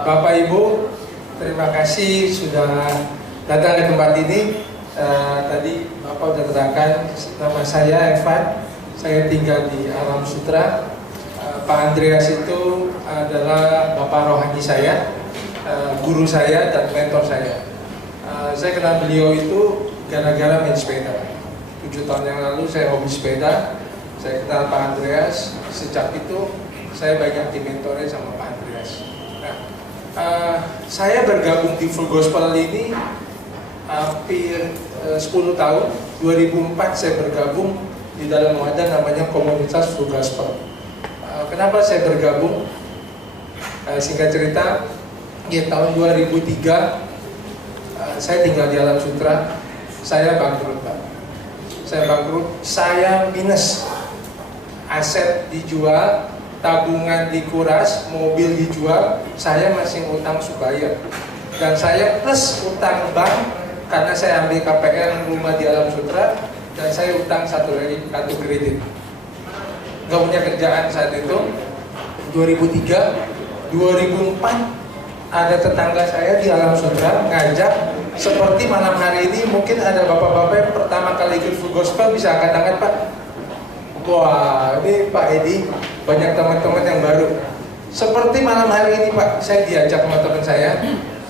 Bapak Ibu, terima kasih sudah datang ke tempat ini. Tadi Bapak sudah terangkan, nama saya Evan, saya tinggal di Alam Sutra. Pak Andreas itu adalah bapak rohani saya, guru saya dan mentor saya. Saya kenal beliau itu gara-gara main sepeda. 7 tahun yang lalu saya hobi sepeda, saya kenal Pak Andreas. Sejak itu saya banyak dimentori sama Pak Andreas. Saya bergabung di Full Gospel ini hampir 10 tahun. 2004 saya bergabung di dalam wadah namanya Komunitas Full Gospel. Kenapa saya bergabung? Singkat cerita, di tahun 2003 saya tinggal di Alam Sutra. Saya bangkrut, Pak. Saya bangkrut, saya minus. Aset dijual, tabungan dikuras, mobil dijual, saya masih utang Subaya. Dan saya plus utang bank karena saya ambil KPR rumah di Alam Sutra, dan saya utang satu lagi kartu kredit. Gak punya kerjaan saat itu. 2003, 2004 ada tetangga saya di Alam Sutra ngajak, seperti malam hari ini mungkin ada bapak-bapak yang pertama kali ikut Full Gospel, bisa angkat tangan, Pak. Wah, ini Pak Edi, banyak teman-teman yang baru. Seperti malam hari ini, Pak, saya diajak sama teman saya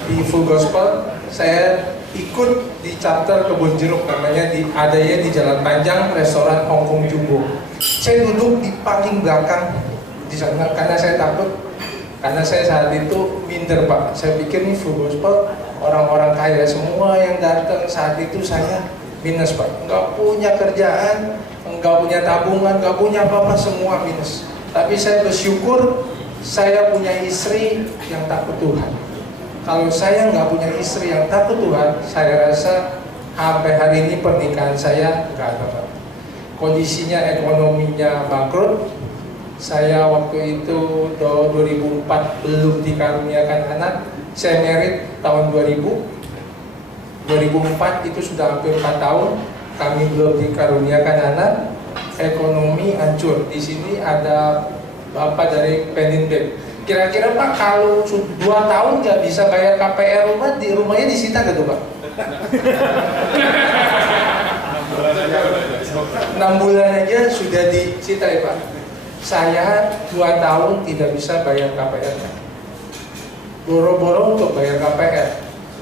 di Full Gospel. Saya ikut di chapter Kebun Jeruk, namanya adanya di Jalan Panjang, restoran Hongkong Jumbo. Saya duduk di paling belakang di sana karena saya takut, karena saya saat itu minder, Pak. Saya pikir nih Full Gospel orang-orang kaya semua yang datang. Saat itu saya minus, Pak, nggak punya kerjaan, nggak punya tabungan, nggak punya apa-apa, semua minus. Tapi saya bersyukur saya punya istri yang takut Tuhan. Kalau saya nggak punya istri yang takut Tuhan, saya rasa sampai hari ini pernikahan saya nggak ada, Pak. Kondisinya ekonominya bangkrut. Saya waktu itu 2004 belum dikaruniakan anak. Saya married tahun 2000. 2004 itu sudah hampir 4 tahun kami belum dikaruniakan anak. Ekonomi hancur. Di sini ada bapak dari Peninden. Kira-kira Pak, kalau 2 tahun nggak bisa bayar KPR rumah, di rumahnya disita gitu, Pak? 6 bulan aja sudah disita ya, Pak. Saya 2 tahun tidak bisa bayar KPR. Boro-boro untuk bayar KPR.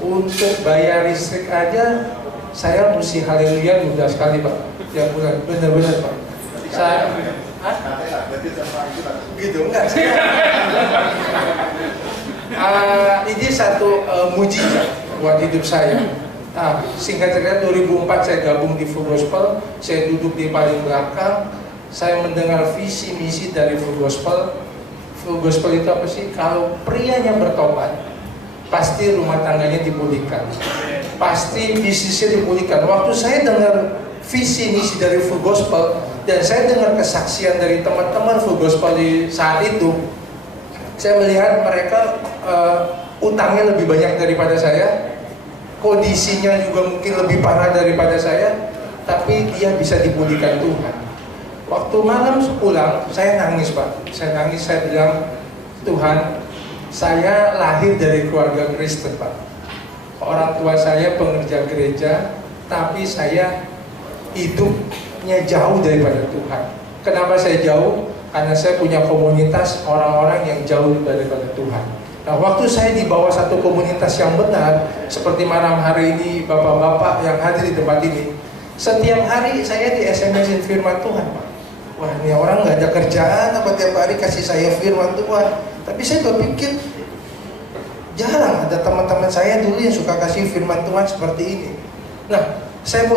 Untuk bayar listrik aja saya mesti haleluya 12 kali, Pak, tiap bulan. Benar-benar, Pak. Saya gitu enggak saya. Ini satu mujizat buat hidup saya. Singkat cerita 2004 saya gabung di Full Gospel. Saya duduk di paling belakang. Saya mendengar visi misi dari Full Gospel. Full Gospel itu apa sih? Kalau prianya bertobat, pasti rumah tangganya dipulihkan, pasti bisnisnya dipulihkan. Waktu saya dengar visi misi dari Full Gospel dan saya dengar kesaksian dari teman-teman Full Gospel di saat itu, saya melihat mereka utangnya lebih banyak daripada saya, kondisinya juga mungkin lebih parah daripada saya, tapi dia bisa dipulihkan Tuhan. Waktu malam pulang, saya nangis, Pak. Saya nangis, saya bilang, Tuhan, saya lahir dari keluarga Kristen, Pak. Orang tua saya pengerja gereja, tapi saya hidupnya jauh daripada Tuhan. Kenapa saya jauh? Karena saya punya komunitas orang-orang yang jauh daripada Tuhan. Nah, waktu saya di bawah satu komunitas yang benar, seperti malam hari ini, bapak-bapak yang hadir di tempat ini, setiap hari saya di SMS-in firman Tuhan, Pak. Wah, ini orang nggak ada kerjaan, apa tiap hari kasih saya firman Tuhan. Tapi saya berpikir, jarang ada teman-teman saya dulu yang suka kasih firman Tuhan seperti ini. Nah, saya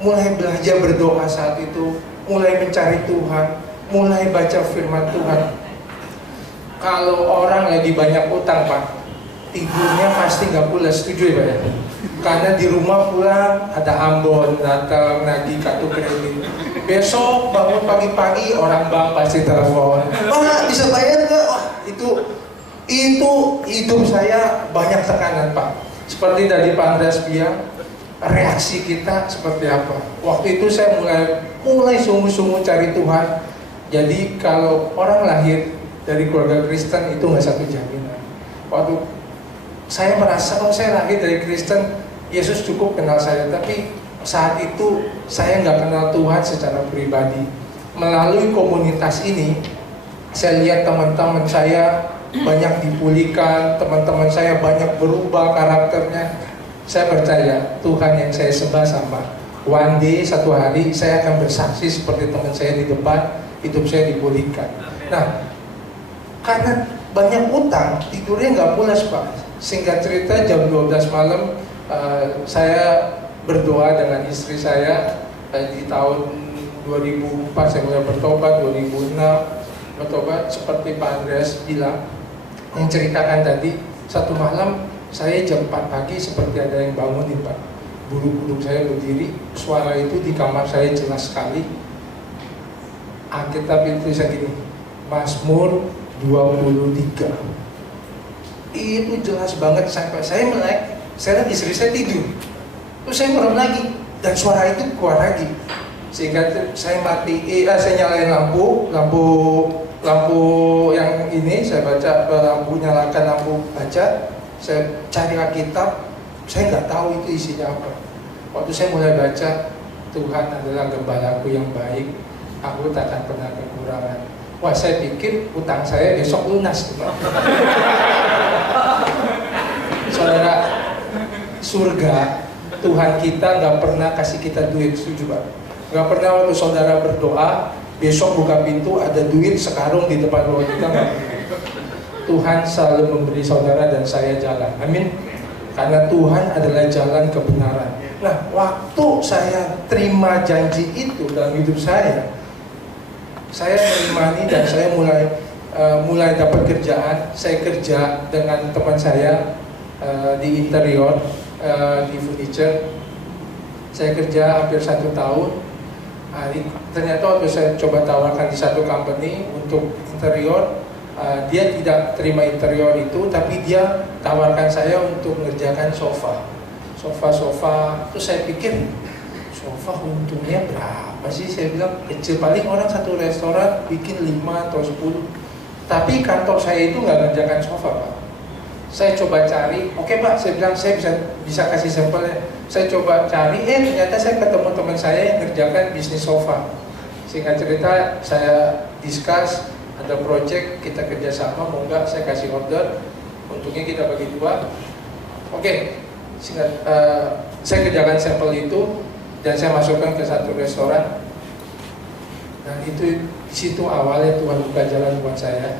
mulai belajar berdoa saat itu, mulai mencari Tuhan, mulai baca firman Tuhan. Kalau orang lagi banyak utang, Pak, tidurnya pasti nggak pulas, setuju ya, Pak ya? Karena di rumah pulang ada ambon datang, nagih kartu kredit. Besok bangun pagi-pagi orang bank pasti telepon, Pak bisa bayar nggak? Wah, itu hidup saya banyak tekanan, Pak. Seperti tadi Pak Andreas bilang, reaksi kita seperti apa? Waktu itu saya mulai sungguh-sungguh cari Tuhan. Jadi kalau orang lahir dari keluarga Kristen itu nggak satu jaminan. waktu saya merasa kalau saya lahir dari Kristen, Yesus cukup kenal saya, tapi saat itu saya nggak kenal Tuhan secara pribadi. Melalui komunitas ini, saya lihat teman-teman saya banyak dipulihkan, teman-teman saya banyak berubah karakternya. Saya percaya Tuhan yang saya sembah sama. One day, satu hari saya akan bersaksi seperti teman saya di depan, hidup saya dipulihkan. Nah, karena banyak utang, tidurnya nggak pulas Pak. Singkat cerita jam 12 malam saya berdoa dengan istri saya. Di tahun 2004 saya mulai bertobat, 2006 bertobat seperti Pak Andreas bilang, yang ceritakan tadi. Satu malam saya jam 4 pagi seperti ada yang bangunin Pak. Bulu-bulu saya berdiri, suara itu di kamar saya jelas sekali. Alkitab itu saya gini, Mazmur 23. Itu jelas banget sampai saya melek. Saya lihat istri saya tidur, terus saya merem lagi dan suara itu keluar lagi. Sehingga saya saya nyalain lampu yang ini, saya baca nyalakan lampu baca, saya cari Alkitab. Saya nggak tahu itu isinya apa. Waktu saya mulai baca, Tuhan adalah gembalaku yang baik, aku tak akan pernah kekurangan. Wah, saya pikir utang saya besok lunas. Saudara, surga, Tuhan kita nggak pernah kasih kita duit, setuju Pak? Nggak pernah waktu saudara berdoa, besok buka pintu ada duit sekarung di depan rumah kita, nggak. Tuhan selalu memberi saudara dan saya jalan. Amin. Karena Tuhan adalah jalan kebenaran. Nah, waktu saya terima janji itu dalam hidup saya menemani dan saya mulai dapat kerjaan. Saya kerja dengan teman saya di interior, di furniture. Saya kerja hampir 1 tahun. Ternyata waktu saya coba tawarkan di satu company untuk interior, dia tidak terima interior itu, tapi dia tawarkan saya untuk mengerjakan sofa. Terus saya pikir, sofa untungnya berapa sih? Saya bilang kecil, paling orang satu restoran bikin 5 atau 10. Tapi kantor saya itu nggak mengerjakan sofa Pak. Saya coba cari, oke Pak, saya bilang saya bisa kasih sampelnya. Saya coba cari, ternyata saya ketemu teman saya yang mengerjakan bisnis sofa. Singkat cerita, saya discuss, ada project, kita kerjasama, mau nggak saya kasih order, untungnya kita bagi 2. Oke, saya kerjakan sampel itu dan saya masukkan ke satu restoran. Dan itu di situ awalnya Tuhan buka jalan buat saya.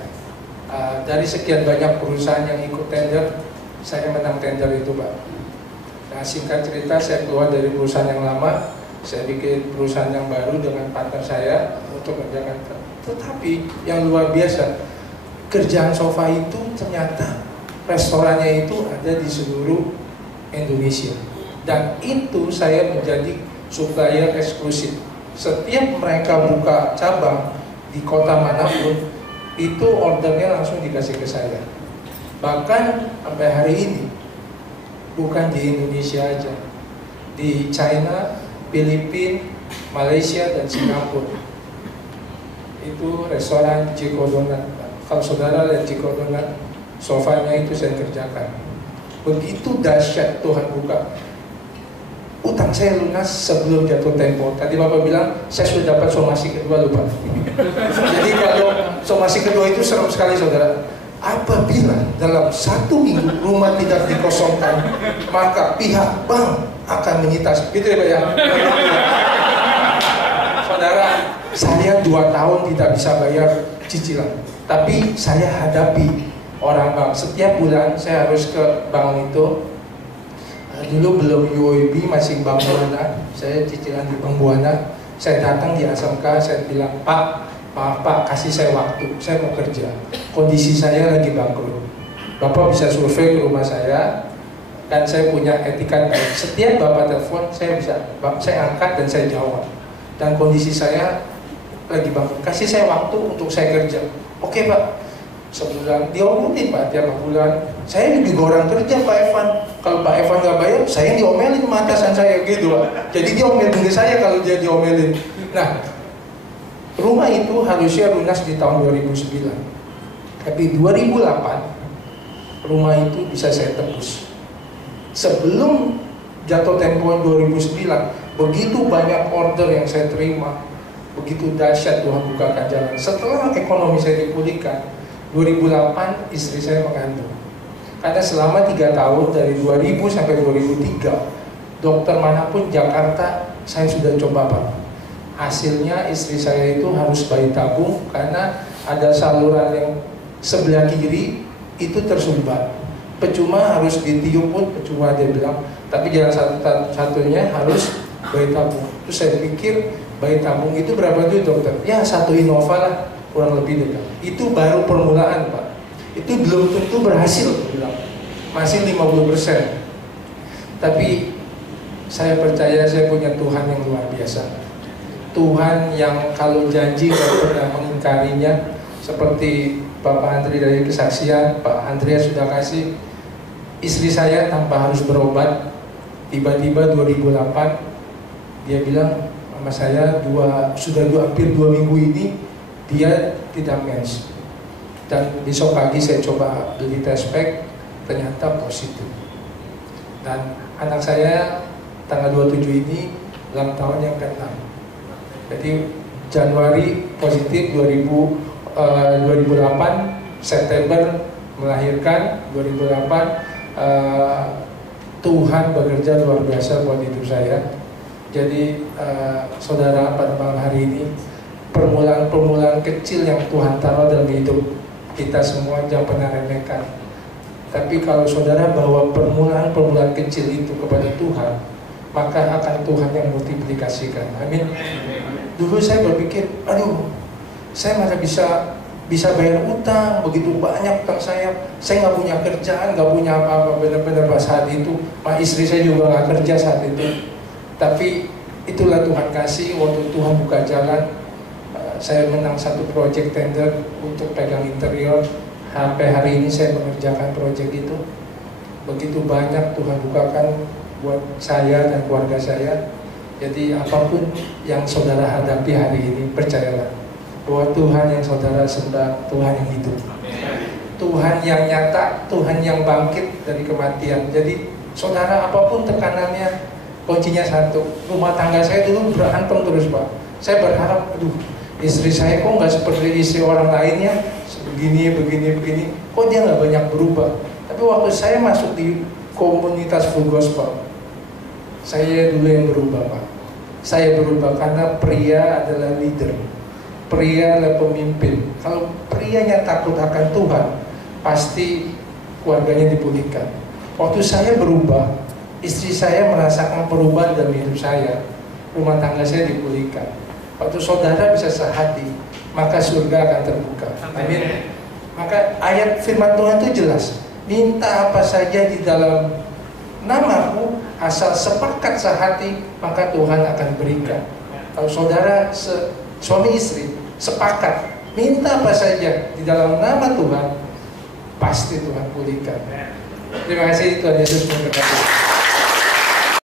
Dari sekian banyak perusahaan yang ikut tender, saya menang tender itu Pak. Nah, singkat cerita, saya keluar dari perusahaan yang lama, saya bikin perusahaan yang baru dengan partner saya untuk mengerjakan. Tetapi yang luar biasa, kerjaan sofa itu ternyata restorannya itu ada di seluruh Indonesia. Dan itu saya menjadi supplier eksklusif. Setiap mereka buka cabang di kota manapun, itu ordernya langsung dikasih ke saya. Bahkan sampai hari ini, bukan di Indonesia aja, di China, Filipina, Malaysia, dan Singapura. Itu restoran Jiko Donat. Kalau saudara lihat Jiko Donat, sofanya itu saya kerjakan. Begitu dahsyat Tuhan buka. Utang saya lunas sebelum jatuh tempo. Tadi Bapak bilang, saya sudah dapat somasi kedua, lupa. Jadi kalau somasi kedua itu serem sekali saudara. Apabila dalam 1 minggu rumah tidak dikosongkan, maka pihak bank akan menyita. Gitu ya Pak ya? Saudara, saya 2 tahun tidak bisa bayar cicilan, tapi saya hadapi orang bank. Setiap bulan saya harus ke bank itu. Dulu belum UOB, masih Bank Buana. Saya cicilan di Bank Buana. Saya datang di ASMK, saya bilang, Pak, maaf Pak, kasih saya waktu, saya mau kerja. Kondisi saya lagi bangkrut. Bapak bisa survei ke rumah saya, dan saya punya etika baik. Setiap Bapak telepon, saya angkat dan saya jawab. Dan kondisi saya lagi bangkrut, kasih saya waktu untuk saya kerja. Oke Pak, sebulan diomelin Pak, tiap bulan. Saya juga orang kerja Pak Evan. Kalau Pak Evan nggak bayar, saya diomelin sama atasan saya gitu Pak. Jadi dia omelin ke saya kalau dia diomelin. Nah, rumah itu harusnya lunas di tahun 2009. Tapi 2008 rumah itu bisa saya tebus. Sebelum jatuh tempo 2009, begitu banyak order yang saya terima, begitu dahsyat Tuhan bukakan jalan. Setelah ekonomi saya dipulihkan, 2008 istri saya mengandung. Karena selama 3 tahun dari 2000 sampai 2003, dokter manapun Jakarta saya sudah coba Pak. Hasilnya istri saya itu harus bayi tabung karena ada saluran yang sebelah kiri itu tersumbat. Percuma harus ditiup pun percuma dia bilang. Tapi jalan satunya harus bayi tabung. Terus saya pikir bayi tabung itu berapa duit dokter? Ya 1 Innova lah kurang lebih dekat. Itu baru permulaan Pak. Itu belum tentu berhasil bilang. Masih 50%. Tapi saya percaya saya punya Tuhan yang luar biasa. Tuhan yang kalau janji gak pernah mengingkarinya. Seperti Bapak Andri dari kesaksian, Pak Andreas sudah kasih istri saya tanpa harus berobat. Tiba-tiba 2008 dia bilang sama saya hampir 2 minggu ini dia tidak mens. Dan besok pagi saya coba beli test pack, ternyata positif. Dan anak saya tanggal 27 ini ulang tahun yang ke-6. Jadi Januari positif 2008, September melahirkan 2008. Tuhan bekerja luar biasa buat hidup saya. Jadi saudara, pada malam hari ini permulaan-permulaan kecil yang Tuhan taruh dalam hidup kita semua jangan pernah remehkan. Tapi kalau saudara bawa permulaan-permulaan kecil itu kepada Tuhan, maka akan Tuhan yang multiplikasikan. Amin. Dulu saya berpikir, aduh, saya mana bisa bayar utang, begitu banyak utang saya nggak punya kerjaan, nggak punya apa-apa. Benar-benar pas saat itu, istri saya juga nggak kerja saat itu. Tapi itulah Tuhan kasih, waktu Tuhan buka jalan, saya menang 1 project tender untuk pegang interior. Sampai hari ini saya mengerjakan project itu. Begitu banyak Tuhan bukakan buat saya dan keluarga saya. Jadi apapun yang saudara hadapi hari ini, percayalah bahwa Tuhan yang saudara sembah, Tuhan yang hidup, Tuhan yang nyata, Tuhan yang bangkit dari kematian. Jadi saudara, apapun tekanannya, kuncinya satu. Rumah tangga saya dulu berantem terus Pak. Saya berharap, aduh, istri saya kok nggak seperti istri orang lainnya, begini, kok dia nggak banyak berubah. Tapi waktu saya masuk di komunitas Full Gospel, saya dulu yang berubah Pak. Saya berubah karena pria adalah leader, pria adalah pemimpin. Kalau prianya takut akan Tuhan, pasti keluarganya dipulihkan. Waktu saya berubah, istri saya merasakan perubahan dalam hidup saya, rumah tangga saya dipulihkan. Waktu saudara bisa sehati, maka surga akan terbuka. Amin. Maka ayat firman Tuhan itu jelas, minta apa saja di dalam namaku, asal sepakat sehati, maka Tuhan akan berikan. Kalau saudara suami istri sepakat minta apa saja di dalam nama Tuhan, pasti Tuhan pulihkan. Terima kasih, Tuhan Yesus memberkati.